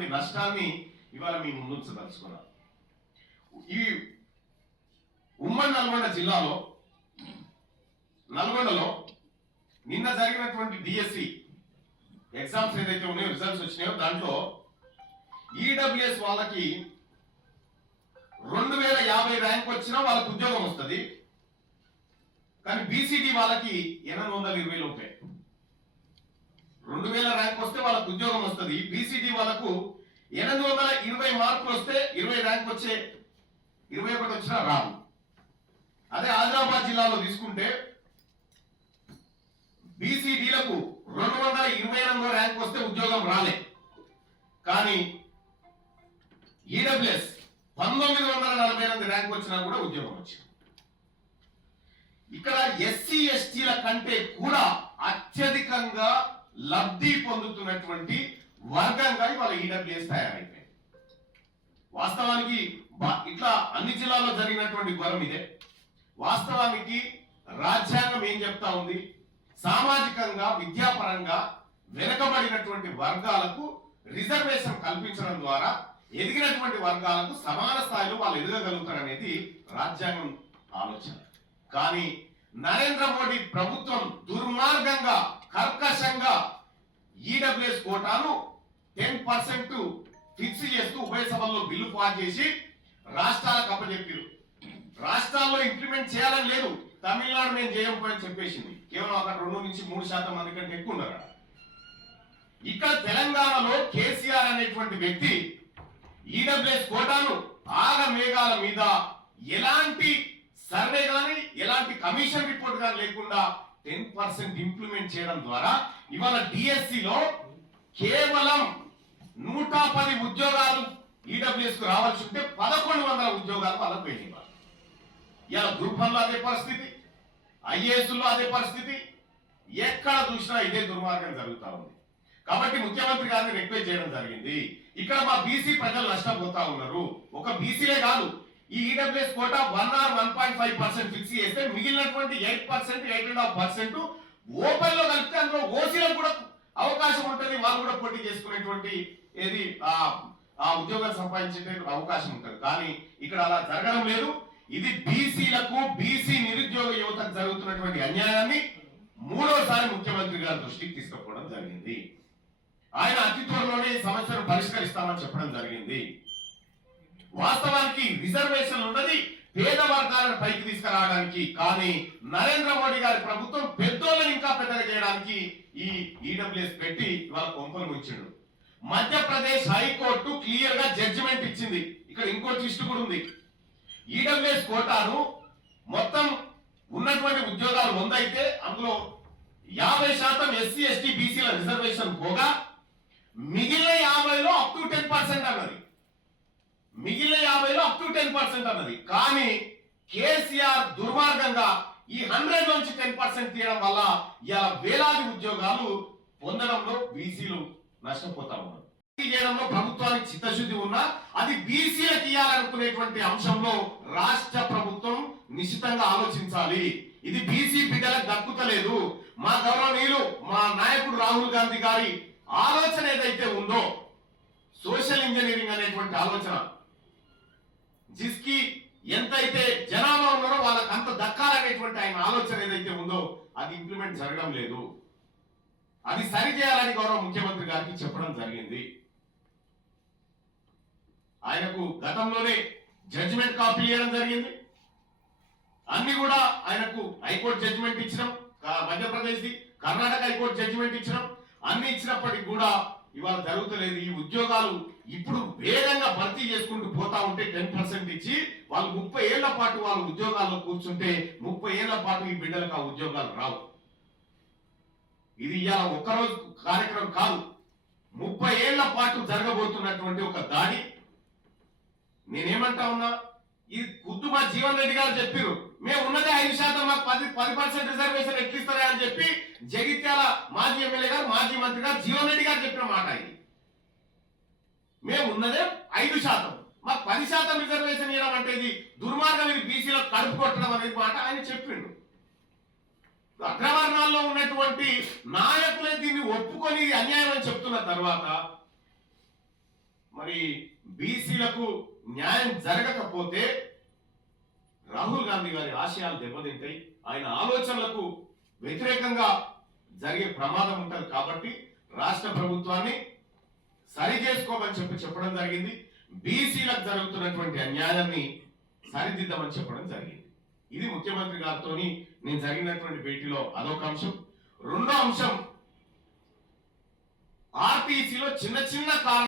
చేసినటువంటి నష్టాన్ని ఇవాళ మీ ముందు ముందుంచదలుచుకున్నాం ఈ ఉమ్మడి నల్గొండ జిల్లాలో నల్గొండలో నిన్న జరిగినటువంటి డిఎస్సి ఎగ్జామ్స్ e ఏదైతే ఉన్నాయో రిజల్ట్స్ వచ్చినాయో దాంట్లో ఈడబ్ల్యూఎస్ e వాళ్ళకి రెండు వేల యాభై ర్యాంక్ వచ్చినా వాళ్ళకు ఉద్యోగం వస్తుంది కానీ బీసీటీ వాళ్ళకి ఎనిమిది వందల ఇరవైలు ఉంటాయి రెండు వేల ర్యాంక్ వస్తే వాళ్ళకు ఉద్యోగం వస్తుంది ఈ వాళ్ళకు ఎనిమిది వందల ఇరవై మార్కులు వస్తే ఇరవై ర్యాంక్ వచ్చే ఇరవై ఒకటి వచ్చిన రాదు అదే ఆదిలాబాద్ జిల్లాలో తీసుకుంటే బీసీడీలకు రెండు వందల ఇరవై ఎనిమిదో ర్యాంక్ వస్తే ఉద్యోగం రాలే కానీ ఈడబ్ల్యూఎస్ e పంతొమ్మిది వందల నలభై ఎనిమిది ర్యాంక్ వచ్చినా కూడా ఉద్యోగం వచ్చింది ఇక్కడ ఎస్సీ ఎస్టీల కంటే కూడా అత్యధికంగా లబ్ధి పొందుతున్నటువంటి వర్గంగా ఇవాళ ఈడబ్ల్యూఎస్ తయారైపోయింది వాస్తవానికి ఇట్లా అన్ని జిల్లాల్లో జరిగినటువంటి ఘోరం ఇదే వాస్తవానికి రాజ్యాంగం ఏం చెప్తా ఉంది సామాజికంగా విద్యాపరంగా వెనుకబడినటువంటి వర్గాలకు రిజర్వేషన్ కల్పించడం ద్వారా ఎదిగినటువంటి వర్గాలకు సమాన స్థాయిలో వాళ్ళు ఎదగగలుగుతారనేది రాజ్యాంగం ఆలోచన కానీ నరేంద్ర మోడీ ప్రభుత్వం దుర్మార్గంగా కర్కశంగా ఈడబ్ల్యూఎస్ e కోటాను టెన్ పర్సెంట్ ఫిక్స్ చేస్తూ ఉభయ సభల్లో బిల్లు పాస్ చేసి రాష్ట్రాలకు అప్పచెప్పారు రాష్ట్రాల్లో ఇంప్లిమెంట్ చేయాలని లేదు తమిళనాడు నేను చేయకపోయని చెప్పేసింది కేవలం అక్కడ రెండు నుంచి మూడు శాతం మంది కంటే ఎక్కువ ఉన్నారు ఇక్కడ తెలంగాణలో కేసీఆర్ అనేటువంటి వ్యక్తి ఈడబ్ల్యూఎస్ e కోటాను ఆగ మేఘాల మీద ఎలాంటి సర్వే కానీ ఎలాంటి కమిషన్ రిపోర్ట్ కానీ లేకుండా టెన్ పర్సెంట్ ఇంప్లిమెంట్ చేయడం ద్వారా ఇవాళ డిఎస్సిలో కేవలం నూట పది ఉద్యోగాలు ఈడబ్ల్యూఎస్ కు రావాల్సి ఉంటే పదకొండు వందల ఉద్యోగాలు వాళ్ళకు వెళ్ళేవారు ఇలా గ్రూప్ అదే పరిస్థితి ఐఏఎస్లో అదే పరిస్థితి ఎక్కడ చూసినా ఇదే దుర్మార్గం జరుగుతూ ఉంది కాబట్టి ముఖ్యమంత్రి గారిని రిక్వెస్ట్ చేయడం జరిగింది ఇక్కడ మా బీసీ ప్రజలు నష్టపోతా ఉన్నారు ఒక బీసీలే కాదు ఈ EWS quota one or one point five percent fix చేస్తే మిగిలినటువంటి eight percent eight and half percent open లో కలిపితే అందులో ఓసీలకు కూడా అవకాశం ఉంటుంది వాళ్ళు కూడా పోటీ చేసుకునేటువంటి ఏది ఆ ఉద్యోగాలు సంపాదించే అవకాశం ఉంటుంది కానీ ఇక్కడ అలా జరగడం లేదు ఇది బీసీలకు బీసీ నిరుద్యోగ యువతకు జరుగుతున్నటువంటి అన్యాయాన్ని మూడోసారి ముఖ్యమంత్రి గారి దృష్టికి తీసుకుపోవడం జరిగింది ఆయన అతి త్వరలోనే సమస్యను పరిష్కరిస్తామని చెప్పడం జరిగింది వాస్తవానికి రిజర్వేషన్ ఉన్నది పేద వర్గాలను పైకి తీసుకురావడానికి కానీ నరేంద్ర మోడీ గారి ప్రభుత్వం పెద్దోళ్ళని ఇంకా పెద్దగా చేయడానికి ఈ ఈడబ్ల్యూఎస్ e పెట్టి వాళ్ళ కొంపలు ముచ్చిండు మధ్యప్రదేశ్ హైకోర్టు క్లియర్ గా జడ్జిమెంట్ ఇచ్చింది ఇక్కడ ఇంకో ట్విస్ట్ కూడా ఉంది ఈడబ్ల్యూఎస్ e కోటాను మొత్తం ఉన్నటువంటి ఉద్యోగాలు ఉందైతే అయితే అందులో యాభై శాతం ఎస్సీ ఎస్టీ బీసీల రిజర్వేషన్ పోగా మిగిలిన యాభైలో అప్ టు టెన్ పర్సెంట్ అన్నది మిగిలిన యాభైలో అప్ టు టెన్ పర్సెంట్ అన్నది కానీ కేసీఆర్ దుర్మార్గంగా ఈ హండ్రెడ్ నుంచి టెన్ పర్సెంట్ తీయడం వల్ల ఇలా వేలాది ఉద్యోగాలు పొందడంలో బీసీలు నష్టపోతా ఉన్నారు చేయడంలో ప్రభుత్వానికి చిత్తశుద్ధి ఉన్నా అది బీసీలకు ఇవ్వాలనుకునేటువంటి అంశంలో రాష్ట్ర ప్రభుత్వం నిశ్చితంగా ఆలోచించాలి ఇది బీసీ బిడ్డలకు దక్కుతలేదు మా గౌరవనీయులు మా నాయకుడు రాహుల్ గాంధీ గారి ఆలోచన ఏదైతే ఉందో సోషల్ ఇంజనీరింగ్ అనేటువంటి ఆలోచన జిస్కి ఎంతైతే జనాభా ఉన్నారో వాళ్ళకి అంత దక్కాలనేటువంటి ఆయన ఆలోచన ఏదైతే ఉందో అది ఇంప్లిమెంట్ జరగడం లేదు అది సరి చేయాలని గౌరవ ముఖ్యమంత్రి గారికి చెప్పడం జరిగింది ఆయనకు గతంలోనే జడ్జిమెంట్ కాపీ ఇవ్వడం జరిగింది అన్ని కూడా ఆయనకు హైకోర్టు జడ్జిమెంట్ ఇచ్చినాం మధ్యప్రదేశ్ కర్ణాటక హైకోర్టు జడ్జిమెంట్ ఇచ్చినాం అన్ని ఇచ్చినప్పటికి కూడా ఇవాళ జరుగుతలేదు ఈ ఉద్యోగాలు ఇప్పుడు వేగంగా భర్తీ చేసుకుంటూ పోతా ఉంటే టెన్ పర్సెంట్ ఇచ్చి వాళ్ళు ముప్పై ఏళ్ల పాటు వాళ్ళు ఉద్యోగాల్లో కూర్చుంటే ముప్పై ఏళ్ల పాటు ఈ బిడ్డలకు ఆ ఉద్యోగాలు రావు ఇది ఇలా ఒక్కరోజు కార్యక్రమం కాదు ముప్పై ఏళ్ల పాటు జరగబోతున్నటువంటి ఒక దాడి నేనేమంటా ఉన్నా ఇది కుద్దు మా జీవన్ రెడ్డి గారు చెప్పారు మేము ఉన్నదే ఐదు శాతం మాకు పది పది పర్సెంట్ రిజర్వేషన్ ఎక్కిస్తారా అని చెప్పి జగిత్యాల మాజీ ఎమ్మెల్యే గారు మాజీ మంత్రి గారు జీవన్ రెడ్డి గారు చెప్పిన మాట ఇది మేము ఉన్నదే ఐదు శాతం మా పది శాతం రిజర్వేషన్ ఇవ్వడం అంటే ఇది దుర్మార్గం ఇది బీసీలో కడుపు కొట్టడం అనేది మాట ఆయన చెప్పిండు అగ్రవర్ణాల్లో ఉన్నటువంటి నాయకులే దీన్ని ఒప్పుకొని అన్యాయం అని చెప్తున్న తర్వాత మరి బీసీలకు న్యాయం జరగకపోతే రాహుల్ గాంధీ గారి ఆశయాలు దెబ్బతింటాయి ఆయన ఆలోచనలకు వ్యతిరేకంగా జరిగే ప్రమాదం ఉంటుంది కాబట్టి రాష్ట్ర ప్రభుత్వాన్ని సరి చేసుకోమని చెప్పి చెప్పడం జరిగింది బీసీలకు జరుగుతున్నటువంటి అన్యాయాన్ని సరిదిద్దామని చెప్పడం జరిగింది ఇది ముఖ్యమంత్రి గారితో నేను జరిగినటువంటి భేటీలో అదొక అంశం రెండో అంశం ఆర్టీసీలో చిన్న చిన్న కారణం